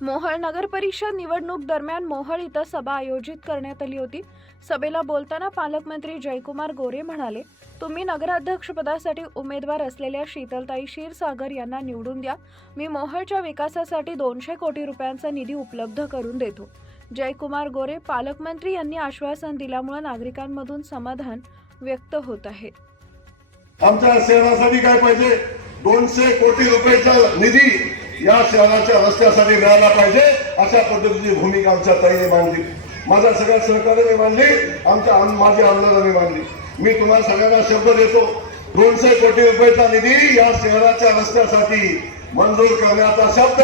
मोहळ नगर परिषद निवडणूक दरम्यान मोहळ इथं सभा आयोजित करण्यात आली होती. सभेला बोलताना पालकमंत्री जयकुमार गोरे म्हणाले तुम्ही नगराध्यक्षपदासाठी उमेदवार असलेल्या शीतलताई क्षीरसागर यांना निवडून द्या. मी मोहळच्या विकासासाठी दोनशे कोटी रुपयांचा निधी उपलब्ध करून देतो. जयकुमार गोरे पालकमंत्री यांनी आश्वासन दिल्यामुळे नागरिकांमधून समाधान व्यक्त होत आहे. आमच्या शहरासाठी काय पाहिजे? दोनशे कोटी रुपयाचा निधी या शहराच्या रस्त्यासाठी मिळाला पाहिजे अशा पद्धतीची भूमिका आमच्या ताईने मांडली. माझ्या सगळ्या सहकार्याने मांडली. आमच्या आम- माझ्या आमदारांनी मांडली. मी तुम्हाला सगळ्यांना शब्द देतो. दोनशे कोटी रुपयाचा निधी या शहराच्या रस्त्यासाठी मंजूर करण्याचा शब्द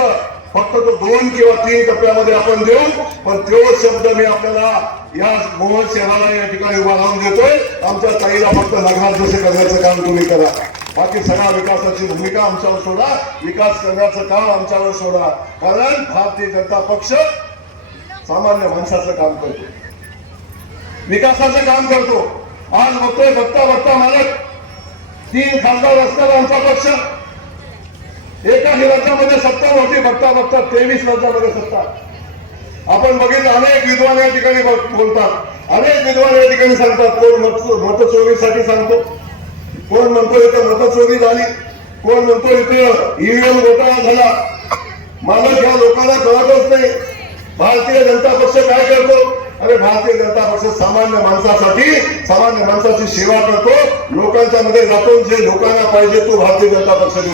फक्त तो दोन किंवा तीन टप्प्यामध्ये आपण देऊ पण तो शब्द मी आपल्याला या मोहन शहराला या ठिकाणी उभा राहून देतोय. आमच्या ताईला फक्त नगराध्यक्ष करण्याचं काम तुम्ही करा. बाकी सगळ्या विकासाची भूमिका आमच्यावर सोडा. विकास करण्याचं काम आमच्यावर सोडा. कारण भारतीय जनता पक्ष सामान्य माणसाचं काम करतो. विकासाचं काम करतो. आज बघतोय बघता बघता मालक तीन खासदार असताना आमचा पक्ष. एकाही राज्यामध्ये सत्ता होती बघता बघता तेवीस राज्यामध्ये सत्ता. आपण बघितलं अनेक विद्वान या ठिकाणी बोलतात. अनेक विद्वान या ठिकाणी सांगतात कोण मत मतचोरीसाठी सांगतो. कोण म्हणतो इथं मतचोरी झाली? कोण म्हणतो इथं ईव्हीएम घोटाळा झाला? मालक या लोकांना कळतच नाही. भारतीय जनता पक्ष काय करतो? अरे भारतीय जनता पक्ष सामान्य माणसासाठी सामान्य माणसाची सेवा करतो. लोकांच्या मध्ये जातो. जे लोकांना पाहिजे तो भारतीय जनता पक्ष